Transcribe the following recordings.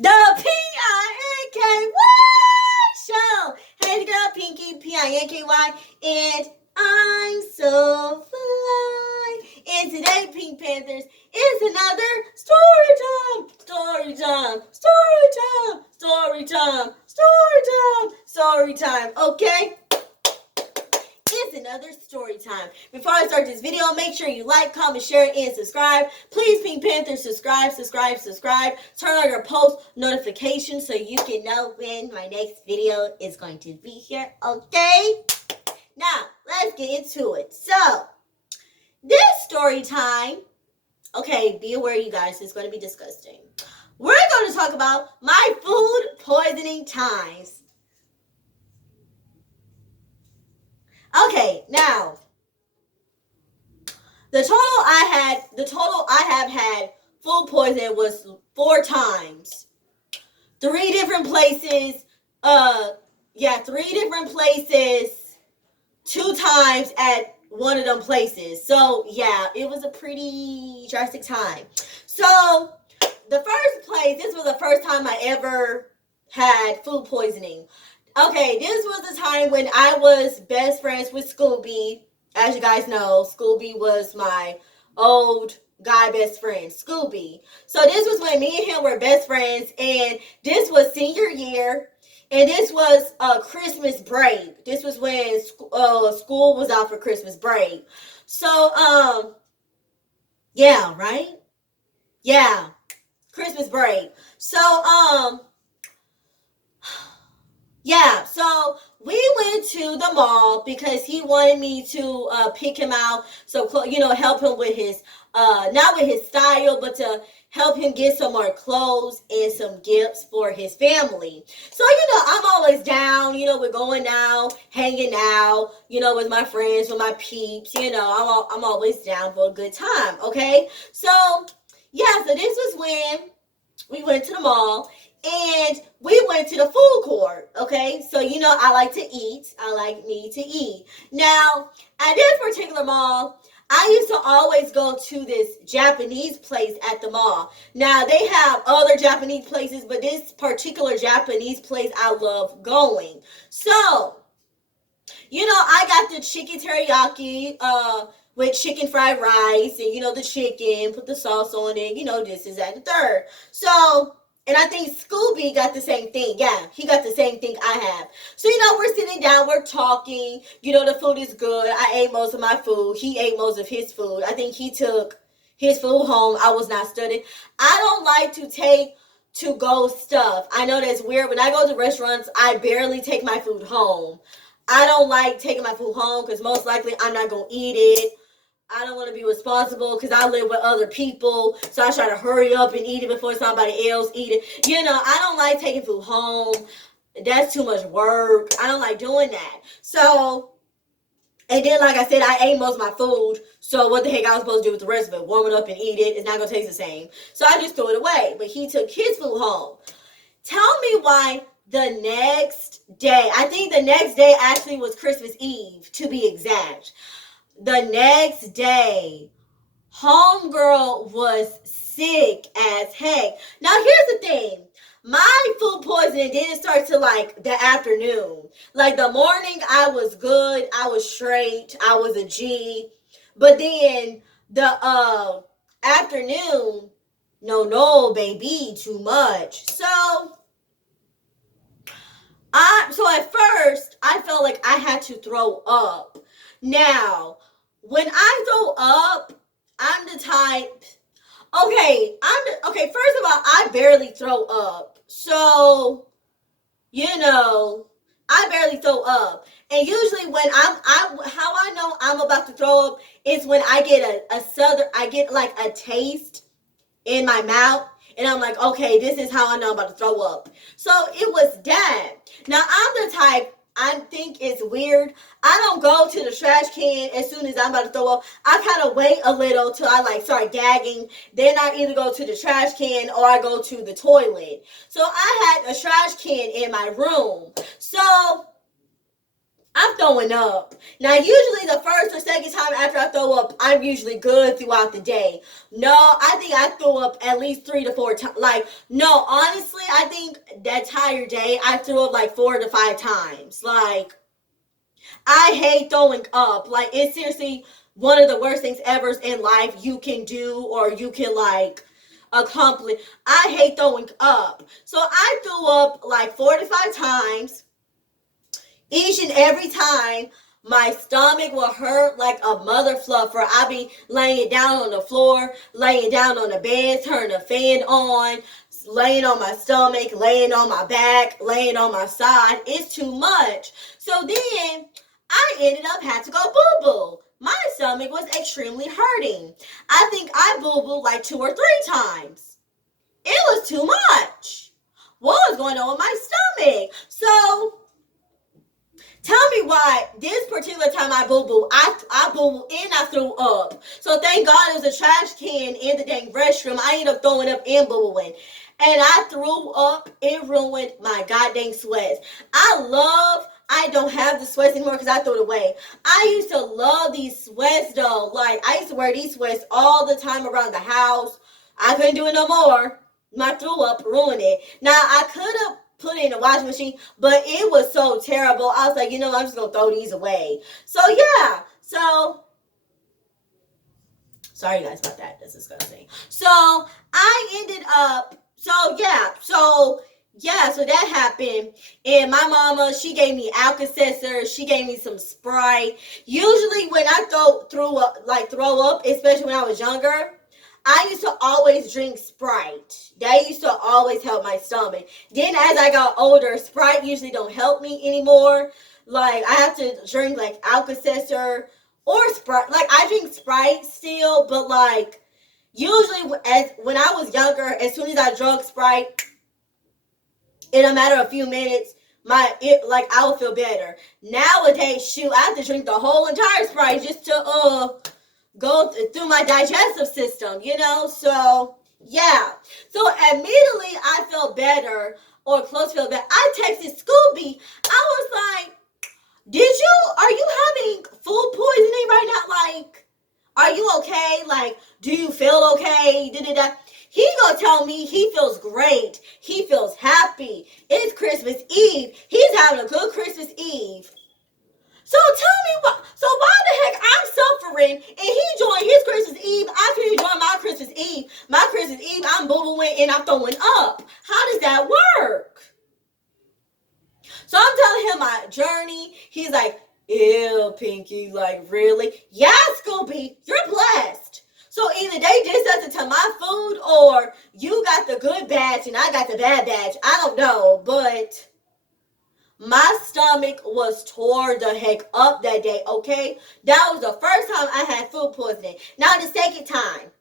The P-I-N-K-Y show. Hey, it's girl Pinky, P-I-N-K-Y, and I'm so fly. And today, Pink Panthers, is another story time. Story time. Story time. Story time. Story time. Story time. Okay? It's another story time. Before I start this video, make sure you like, comment, share, and subscribe. Please, Pink Panthers, subscribe. Turn on your post notifications so you can know when my next video is going to be here, okay? Now, let's get into it. So, this story time, okay, be aware, you guys, it's going to be disgusting. We're going to talk about my food poisoning times. Okay, now the total I have had food poisoning was 4 times. 3 different places. 3 different places. 2 times at one of them places. So yeah, it was a pretty drastic time. So the first place, this was the first time I ever had food poisoning. Okay, this was the time when I was best friends with Scooby. As you guys know, Scooby was my old guy best friend, Scooby. So this was when me and him were best friends, and this was senior year, and this was Christmas break. This was when school was out for Christmas break. So, yeah, right? Yeah, Christmas break. So, yeah, so we went to the mall because he wanted me to pick him out. So, help him with his, not with his style, but to help him get some more clothes and some gifts for his family. So, I'm always down, we're going out, hanging out, with my friends, with my peeps, I'm always down for a good time, okay? So, yeah, so this was when we went to the mall. And we went to the food court, okay? So, I like to eat. I like me to eat. Now, at this particular mall, I used to always go to this Japanese place at the mall. Now, they have other Japanese places, but this particular Japanese place I love going. So, I got the chicken teriyaki, with chicken fried rice and, the chicken, put the sauce on it, this is at the third. So, and I think Scooby got the same thing. Yeah, he got the same thing I have. So, we're sitting down, we're talking. The food is good. I ate most of my food. He ate most of his food. I think he took his food home. I was not studying. I don't like to take to-go stuff. I know that's weird. When I go to restaurants, I barely take my food home. I don't like taking my food home because most likely I'm not going to eat it. I don't want to be responsible because I live with other people. So I try to hurry up and eat it before somebody else eat it. I don't like taking food home. That's too much work. I don't like doing that. So, and then like I said, I ate most of my food. So what the heck I was supposed to do with the rest of it? Warm it up and eat it. It's not going to taste the same. So I just threw it away. But he took his food home. Tell me why the next day, I think the next day actually was Christmas Eve, to be exact. The next day, homegirl was sick as heck. Now, here's the thing. My food poisoning didn't start till like the afternoon. Like the morning, I was good. I was straight. I was a G. But then the afternoon, no, baby, too much. So at first, I felt like I had to throw up. Now, when I throw up, I'm the type. First of all, I barely throw up. So, I barely throw up. And usually when how I know I'm about to throw up is when I get like a taste in my mouth. And I'm like, okay, this is how I know I'm about to throw up. So it was that. Now, I'm the type, I think it's weird. I don't go to the trash can as soon as I'm about to throw up. I kind of wait a little till I start gagging. Then I either go to the trash can or I go to the toilet. So I had a trash can in my room. So I'm throwing up. Now, usually the first or second time after I throw up, I'm usually good throughout the day. No, I think I threw up at least 3 to 4 times. Like, no, honestly, I think that entire day I threw up like 4 to 5 times. Like, I hate throwing up. Like, it's seriously one of the worst things ever in life you can do or you can, like, accomplish. I hate throwing up. So I threw up like 4 to 5 times. Each and every time, my stomach will hurt like a mother fluffer. I be laying down on the floor, laying down on the bed, turning the fan on, laying on my stomach, laying on my back, laying on my side. It's too much. So then I ended up had to go boo boo. My stomach was extremely hurting. I think I boo boo like 2 or 3 times. It was too much. What was going on with my stomach? So tell me why this particular time I boo boo, I boo boo and I threw up. So thank God it was a trash can in the dang restroom. I ended up throwing up and boo booing. And I threw up. It ruined my goddamn sweats. I don't have the sweats anymore because I threw it away. I used to love these sweats though. Like, I used to wear these sweats all the time around the house. I couldn't do it no more. My threw up ruined it. Now, I could have put it in the washing machine, but it was so terrible. I was like, I'm just going to throw these away. So, yeah. So, sorry guys about that. That's disgusting. So, I ended up, so that happened. And my mama, she gave me Alka-Seltzer. She gave me some Sprite. Usually when I throw up, especially when I was younger, I used to always drink Sprite. That used to always help my stomach. Then as I got older, Sprite usually don't help me anymore. Like, I have to drink like Alka-Seltzer or Sprite. Like, I drink Sprite still, but like usually as when I was younger, as soon as I drank Sprite, in a matter of a few minutes, I would feel better. Nowadays, shoot, I have to drink the whole entire Sprite just to go through my digestive system. So yeah. So immediately I felt better or close to feel better. I texted Scooby. I was like, are you having food poisoning right now? Like, are you okay? Like, do you feel okay? Da-da-da. He gonna tell me he feels great. He feels happy. It's Christmas Eve. He's having a good Christmas Eve. So tell me why. So why the heck I'm suffering and he enjoying his Christmas Eve? I can enjoy my Christmas Eve. My Christmas Eve, I'm boo-booing and I'm throwing up. How does that work? So I'm telling him my journey. He's like, ew, Pinky, like really? Yeah, Scooby, you're blessed. So either they did something to my food or you got the good batch and I got the bad batch. I don't know, but my stomach was tore the heck up that day, okay? That was the first time I had food poisoning. Now the second time,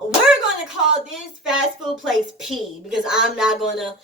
we're going to call this fast food place P because I'm not going to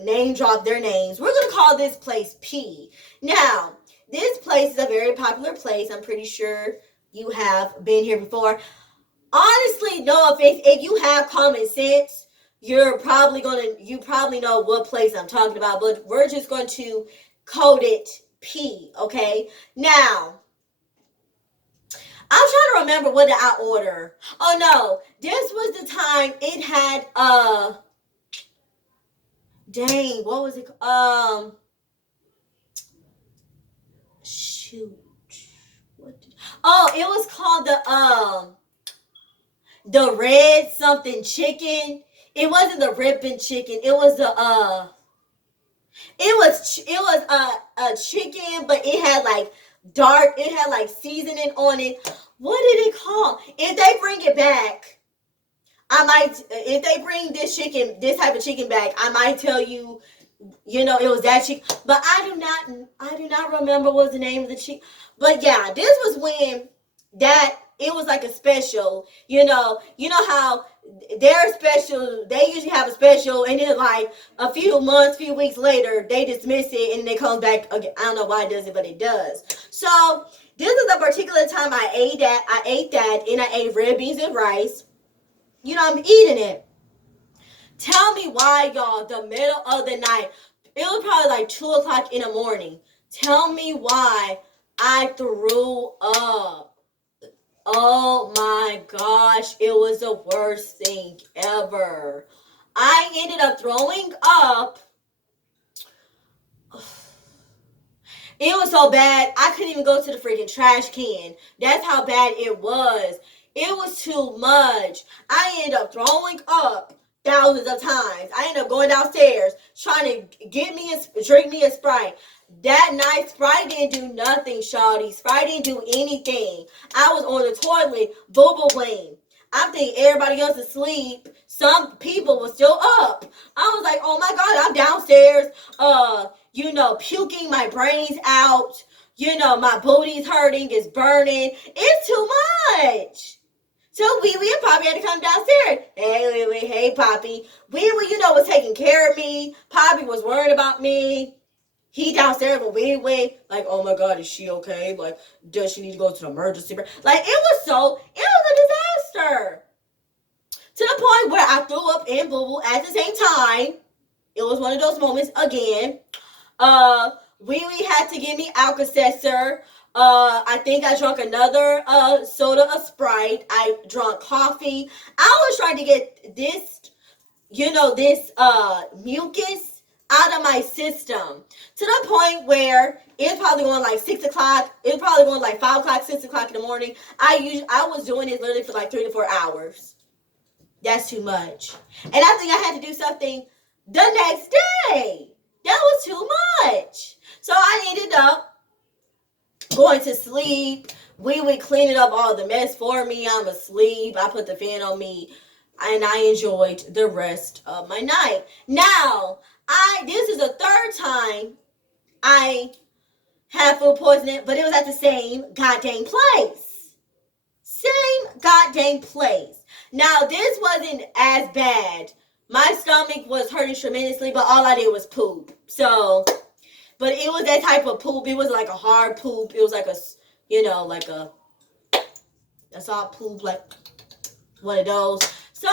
name drop their names. We're going to call this place P. Now, this place is a very popular place. I'm pretty sure you have been here before. Honestly, no offense, if you have common sense, you probably know what place I'm talking about, but we're just going to code it P, okay? Now, I'm trying to remember what did I order. Oh no, this was the time it had dang, what was it? Shoot. It was called the red something chicken. It wasn't the ripping chicken. It was a chicken, but it had like seasoning on it. What did it call? If they bring it back, if they bring this type of chicken back, I might tell you, it was that chicken. But I do not remember what was the name of the chicken. But yeah, this was when it was like a special, you know how their special, they usually have a special and then like a few weeks later, they dismiss it and it comes back again. I don't know why it does it, but it does. So this is a particular time I ate that and I ate red beans and rice. I'm eating it. Tell me why, y'all, the middle of the night, it was probably like 2 o'clock in the morning. Tell me why I threw up. Oh my gosh, it was the worst thing ever. I ended up throwing up. It was so bad, I couldn't even go to the freaking trash can. That's how bad it was. It was too much. I ended up throwing up thousands of times. I ended up going downstairs trying to drink me a Sprite. That night, Sprite didn't do nothing, shawty. Sprite didn't do anything. I was on the toilet, boo-boo-wing. I'm thinking everybody else is asleep. Some people were still up. I was like, oh my God, I'm downstairs, puking my brains out. My booty's hurting, it's burning. It's too much. So Wee Wee and Poppy had to come downstairs. Hey, Wee Wee, hey, Poppy. Wee Wee, was taking care of me. Poppy was worried about me. He downstairs with Wee Wee, like, oh my God, is she okay? Like, does she need to go to the emergency room? Like, it was a disaster. To the point where I threw up and boo boo at the same time. It was one of those moments again. Wee Wee had to give me Alka-Seltzer. I think I drank another soda of Sprite. I drank coffee. I was trying to get this, mucus out of my system. To the point where it's probably going like 6 o'clock. It's probably going like 5 o'clock, 6 o'clock in the morning. I was doing it literally for like 3 to 4 hours. That's too much. And I think I had to do something the next day. That was too much. So I ended up going to sleep. We would clean up all the mess for me. I'm asleep. I put the fan on me. And I enjoyed the rest of my night. Now, this is the third time I had food poisoning, but it was at the same goddamn place. Same goddamn place. Now, this wasn't as bad. My stomach was hurting tremendously, but all I did was poop. So, but it was that type of poop. It was like a hard poop. It was like a soft poop, like one of those. So,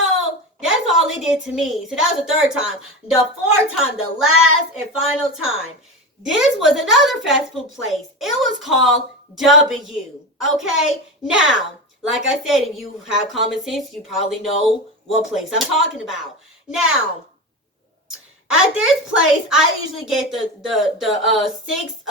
that's all it did to me. So, that was the third time. The fourth time, the last and final time. This was another fast food place. It was called W. Okay? Now, like I said, if you have common sense, you probably know what place I'm talking about. Now, at this place, I usually get the six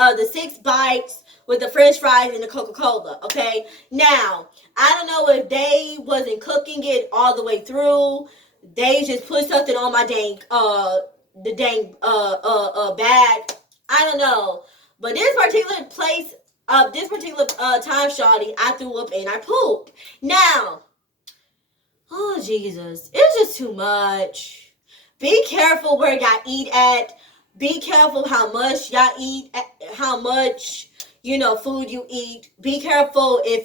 bites with the French fries and the Coca-Cola. Okay. Now, I don't know if they wasn't cooking it all the way through. They just put something on my bag. I don't know, but this particular place, this particular time, shawty, I threw up and I pooped. Now, oh Jesus, it's just too much. Be careful where y'all eat at. Be careful how much y'all eat, how much, food you eat. Be careful if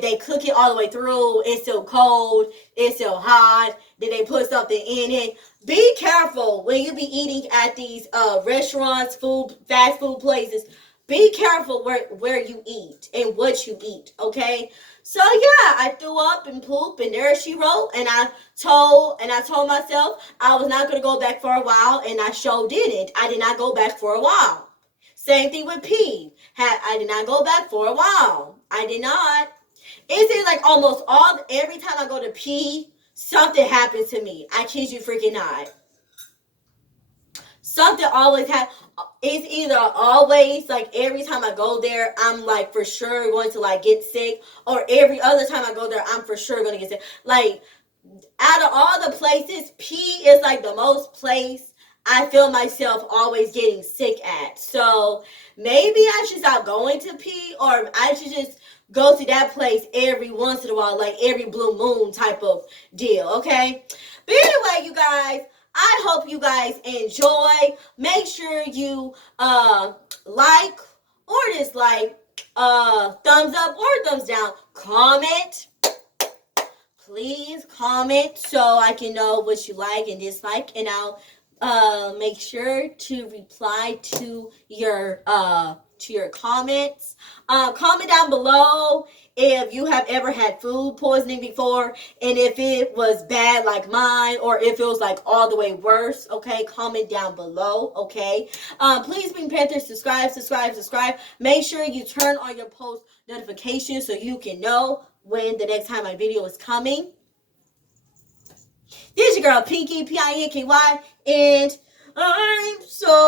they cook it all the way through, it's still cold, it's still hot, did they put something in it? Be careful when you be eating at these restaurants, fast food places. Be careful where you eat and what you eat, okay? So yeah, I threw up and pooped, and there she wrote, and I told myself I was not gonna go back for a while, and I sure didn't. I did not go back for a while. Same thing with pee. I did not go back for a while. I did not. It seems like every time I go to pee, something happens to me. I kid you freaking not. Something always happens. It's either always like every time I go there, I'm like for sure going to like get sick, or every other time I go there, I'm for sure going to get sick. Like out of all the places, pee is like the most place I feel myself always getting sick at. So maybe I should stop going to pee, or I should just go to that place every once in a while, like every blue moon type of deal, okay? But anyway, you guys, I hope you guys enjoy. Make sure you like or dislike, thumbs up or thumbs down, comment. Please comment so I can know what you like and dislike, and I'll make sure to reply to your to your comments. Comment down below if you have ever had food poisoning before, and if it was bad like mine, or if it was like all the way worse. Okay, comment down below. Okay, please, Pink Panthers, subscribe. Make sure you turn on your post notifications so you can know when the next time my video is coming. This is your girl Pinky, Pinky, and I'm so